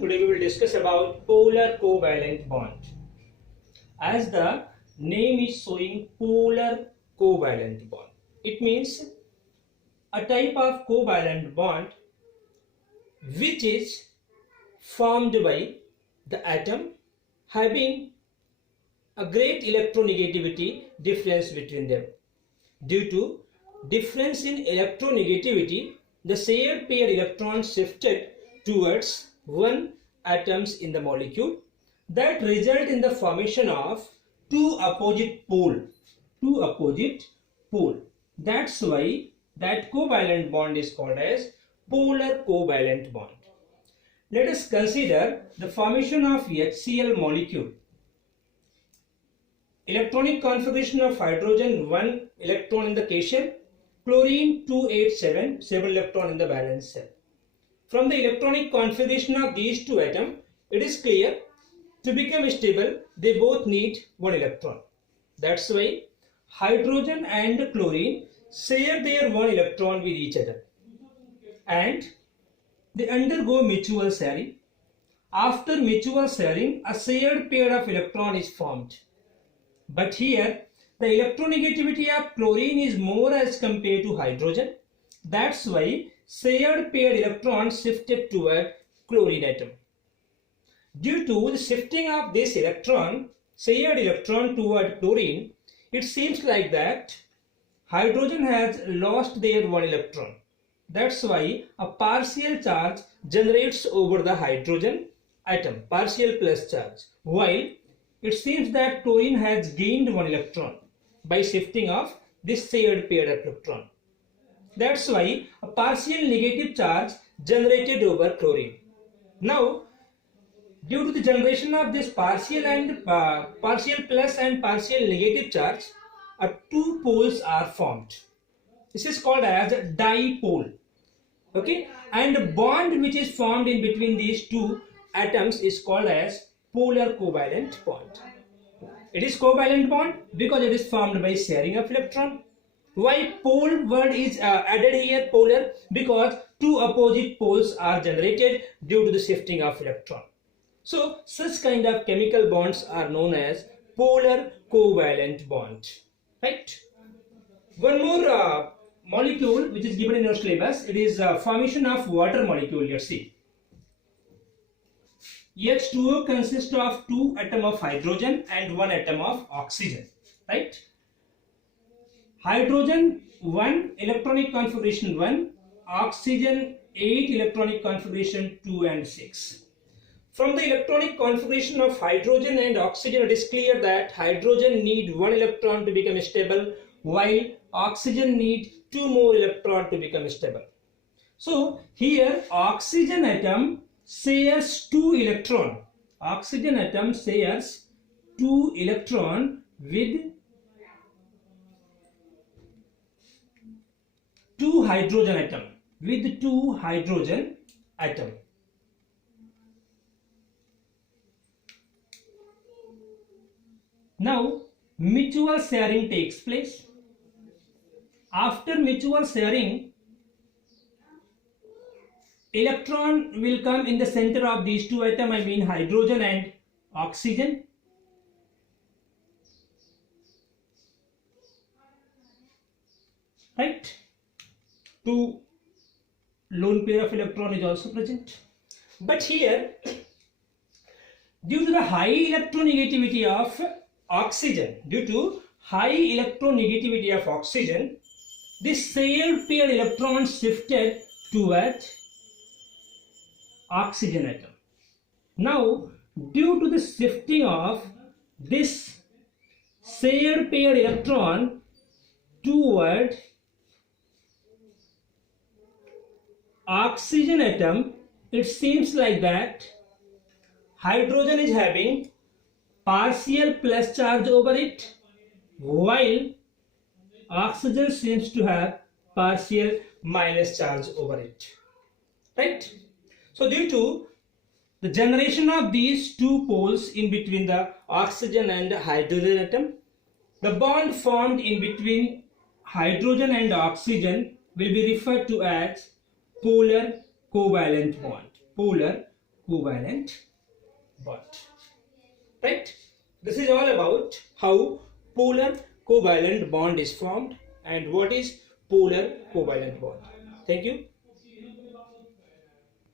everyone. Today we will discuss about polar covalent bond. As the name is showing, polar covalent bond. It means a type of covalent bond which is formed by the atom having a great electronegativity difference between them. Due to difference in electronegativity, the shared pair electrons shifted towards one atoms in the molecule that result in the formation of two opposite pole. That's why that covalent bond is called as polar covalent bond. Let us consider the formation of HCl molecule. Electronic configuration of hydrogen 1 electron in the K shell, chlorine 287, 7 electron in the valence shell. From the electronic configuration of these two atoms, it is clear to become stable they both need 1 electron. That's why hydrogen and chlorine share their 1 electron with each other and they undergo mutual sharing. After mutual sharing, a shared pair of electron is formed. But here, the electronegativity of chlorine is more as compared to hydrogen. That's why shared pair electrons shifted toward chlorine atom. Due to the shifting of this shared electron toward chlorine, it seems like that hydrogen has lost their 1 electron. That's why a partial charge generates over the hydrogen atom, partial plus charge, while it seems that chlorine has gained 1 electron by shifting of this shared pair of electron. That's why a partial negative charge generated over chlorine. Now, due to the generation of this partial plus and partial negative charge, two poles are formed. This is called as a dipole. Okay, and the bond which is formed in between these two atoms is called as polar covalent bond. It is covalent bond because it is formed by sharing of electron. Why pole word is added here, polar? Because two opposite poles are generated due to the shifting of electron. So such kind of chemical bonds are known as polar covalent bond. Right? One more molecule which is given in your syllabus. It is formation of water molecule. Let's see. H2O consists of 2 atoms of hydrogen and 1 atom of oxygen, right? Hydrogen 1 electronic configuration 1, oxygen 8 electronic configuration 2 and 6. From the electronic configuration of hydrogen and oxygen, it is clear that hydrogen need 1 electron to become stable, while oxygen need 2 more electrons to become stable. So here oxygen atom shares 2 electron. Oxygen atom shares 2 electron with 2 hydrogen atom. Now mutual sharing takes place. After mutual sharing, electron will come in the center of these two atoms, I mean hydrogen and oxygen. Right? 2 lone pair of electron is also present. But here, due to the high electronegativity of oxygen, this shared pair electron shifted toward oxygen atom. Now, due to the shifting of this shared pair electron toward oxygen atom, it seems like that hydrogen is having partial plus charge over it, while oxygen seems to have partial minus charge over it. Right? So due to the generation of these two poles in between the oxygen and hydrogen atom, the bond formed in between hydrogen and oxygen will be referred to as polar covalent bond. covalent bond. Right? This is all about how polar covalent bond is formed and what is polar covalent bond. Thank you.